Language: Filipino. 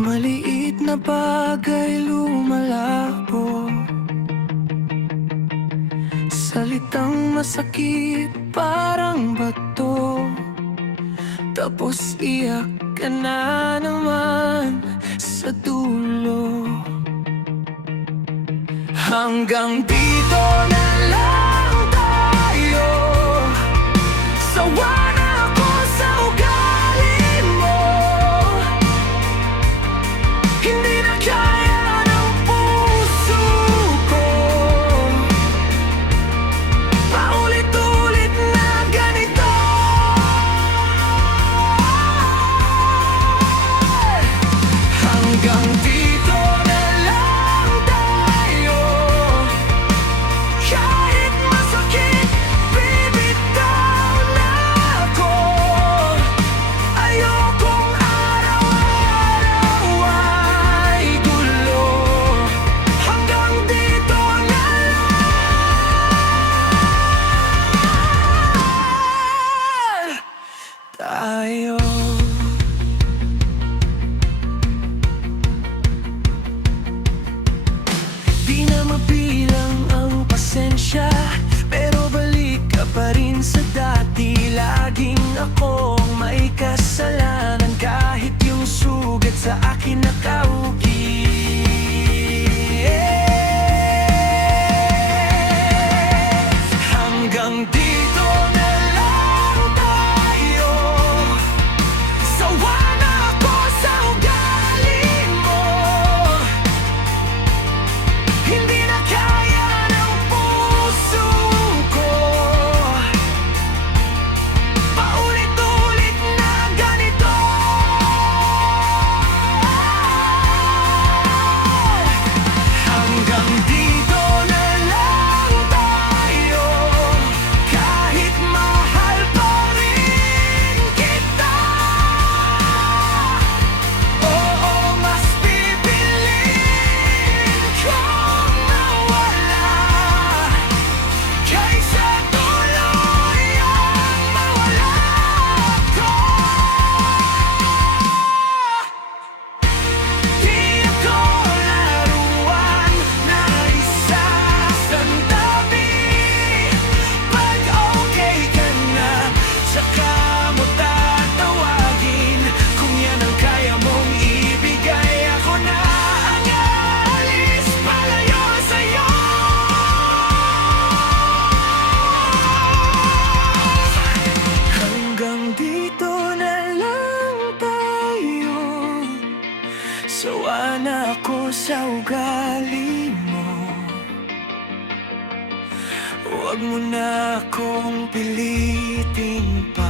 Maliit na bagay lumalabo, salitang masakit parang bato, tapos iyak ka na naman sa dulo. Hanggang dito na lang tayo. Sawa na ako sa ugali mo. Hindi na kaya ng puso ko paulit-ulit na ganito. Hanggang dito na lang tayo. Kahit masakit, bibitaw na ako. Ayokong araw-araw ay gulo. Hanggang dito na lang tayo. Di na mabilang ang pasensya, pero balik ka pa rin sa dati. Laging akong may kasalanan, kahit yung sugat sa akin nakaugi. Hanggang dito na lang tayo. Sawa na ako sa ugali mo. Hindi na kaya ng puso ko paulit-ulit na ganito. Hanggang dito na lang tayo. Kahit mahal pa rin kita, oo, mas pipiliin kong mawala kaysa tuluyang mawala ko. Di ako laruan na isasantabi. Pag okay ka na, saka mo tatawagin. Kung yan ang kaya mong ibigay, ako na ang aalis palayo sa'yo. Hanggang dito na lang tayo. Sawa na ako sa ugali mo. Huwag mo na akong pilitin pa.